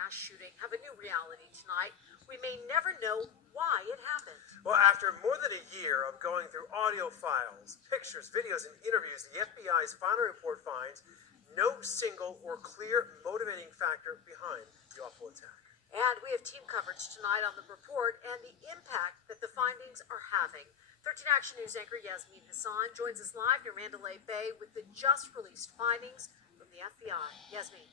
mass shooting have a new reality tonight. We may never know why it happened. Well, after more than a year of going through audio files, pictures, videos, and interviews, the FBI's final report finds no single or clear motivating factor behind the awful attack. And we have team coverage tonight on the report and the impact that the findings are having. 13 Action News anchor Yasmin Hassan joins us live near Mandalay Bay with the just released findings from the FBI. Yasmin.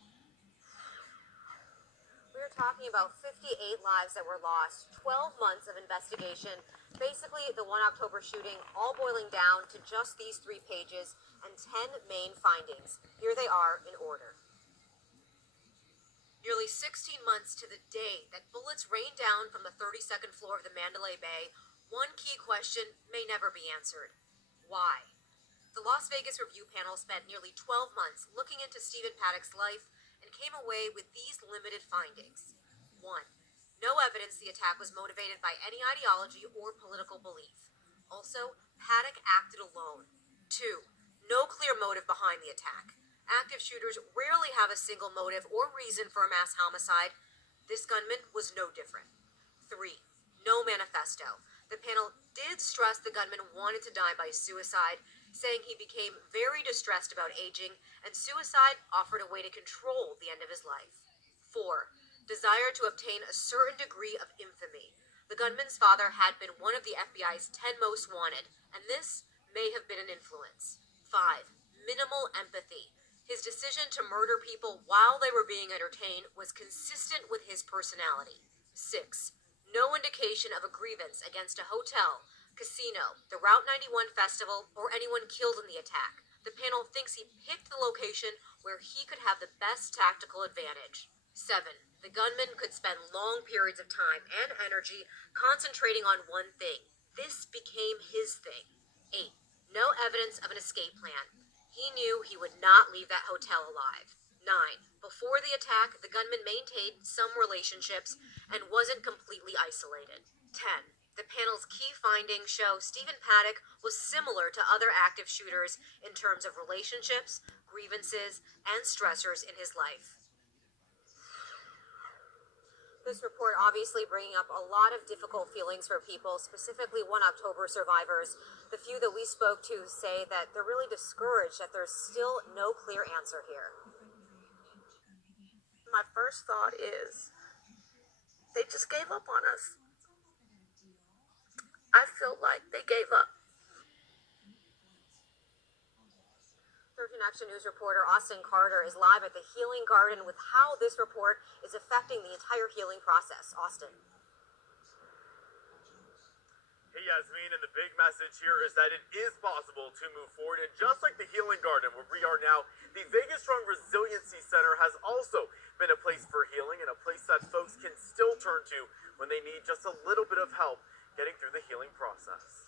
We're talking about 58 lives that were lost, 12 months of investigation, basically the 1 October shooting, all boiling down to just these 3 pages and 10 main findings. Here they are in order. Nearly 16 months to the day that bullets rained down from the 32nd floor of the Mandalay Bay, one key question may never be answered. Why? The Las Vegas Review panel spent nearly 12 months looking into Stephen Paddock's life and came away with these limited findings. 1. No evidence the attack was motivated by any ideology or political belief. Also, Paddock acted alone. 2. No clear motive behind the attack. Active shooters rarely have a single motive or reason for a mass homicide. This gunman was no different. 3. No manifesto. The panel did stress the gunman wanted to die by suicide, saying he became very distressed about aging, and suicide offered a way to control the end of his life. 4. Desire to obtain a certain degree of infamy. The gunman's father had been one of the FBI's 10 most wanted, and this may have been an influence. 5. Minimal empathy. His decision to murder people while they were being entertained was consistent with his personality. 6. No indication of a grievance against a hotel, casino, the Route 91 festival, or anyone killed in the attack. The panel thinks he picked the location where he could have the best tactical advantage. 7. The gunman could spend long periods of time and energy concentrating on one thing. This became his thing. 8. No evidence of an escape plan. He knew he would not leave that hotel alive. 9. Before the attack, the gunman maintained some relationships and wasn't completely isolated. 10. The panel's key findings show Stephen Paddock was similar to other active shooters in terms of relationships, grievances, and stressors in his life. This report obviously bringing up a lot of difficult feelings for people, specifically 1 October survivors. The few that we spoke to say that they're really discouraged that there's still no clear answer here. My first thought is, they just gave up on us. I feel like they gave up. 13 Action News reporter Austin Carter is live at the Healing Garden with how this report is affecting the entire healing process. Austin. Hey Yasmin, and the big message here is that it is possible to move forward. And just like the Healing Garden, where we are now, the Vegas Strong Resiliency Center has also been a place for healing and a place that folks can still turn to when they need just a little bit of help getting through the healing process.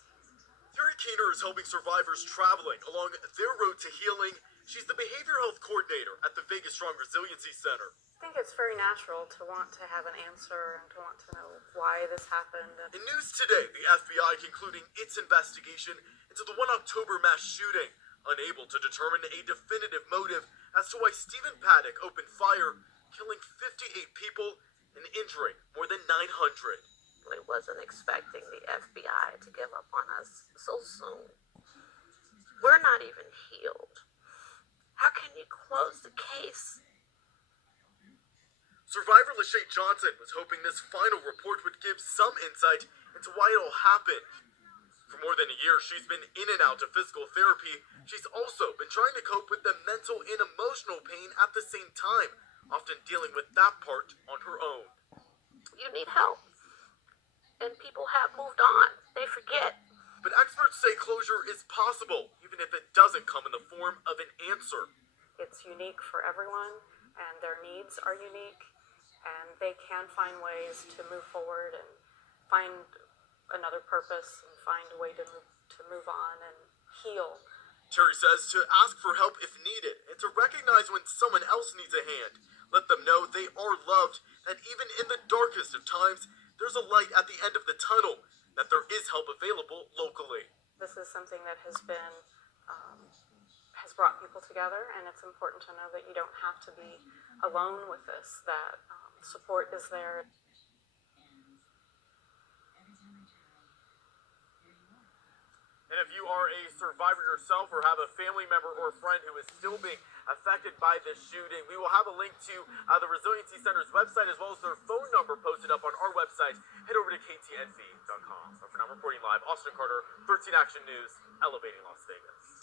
Terry Keener is helping survivors traveling along their road to healing. She's the behavioral health coordinator at the Vegas Strong Resiliency Center. I think it's very natural to want to have an answer and to want to know why this happened. In news today, the FBI concluding its investigation into the 1 October mass shooting, unable to determine a definitive motive as to why Stephen Paddock opened fire, killing 58 people and injuring more than 900. I wasn't expecting the FBI to give up on us so soon. We're not even healed. How can you close the case? Survivor Shey Johnson was hoping this final report would give some insight into why it all happened. For more than a year, she's been in and out of physical therapy. She's also been trying to cope with the mental and emotional pain at the same time, often dealing with that part on her own. You need help. And people have moved on. They forget. But experts say closure is possible, even if it doesn't come in the form of an answer. It's unique for everyone, and their needs are unique, and they can find ways to move forward and find another purpose and find a way to move on and heal. Terry says to ask for help if needed, and to recognize when someone else needs a hand. Let them know they are loved, that even in the darkest of times, there's a light at the end of the tunnel, that there is help available locally. This is something that has brought people together, and it's important to know that you don't have to be alone with this, that support is there. And if you are a survivor yourself or have a family member or friend who is still being affected by this shooting, we will have a link to the Resiliency Center's website as well as their phone number posted up on our website. Head over to ktnv.com. For now, reporting live, Austin Carter, 13 Action News, elevating Las Vegas.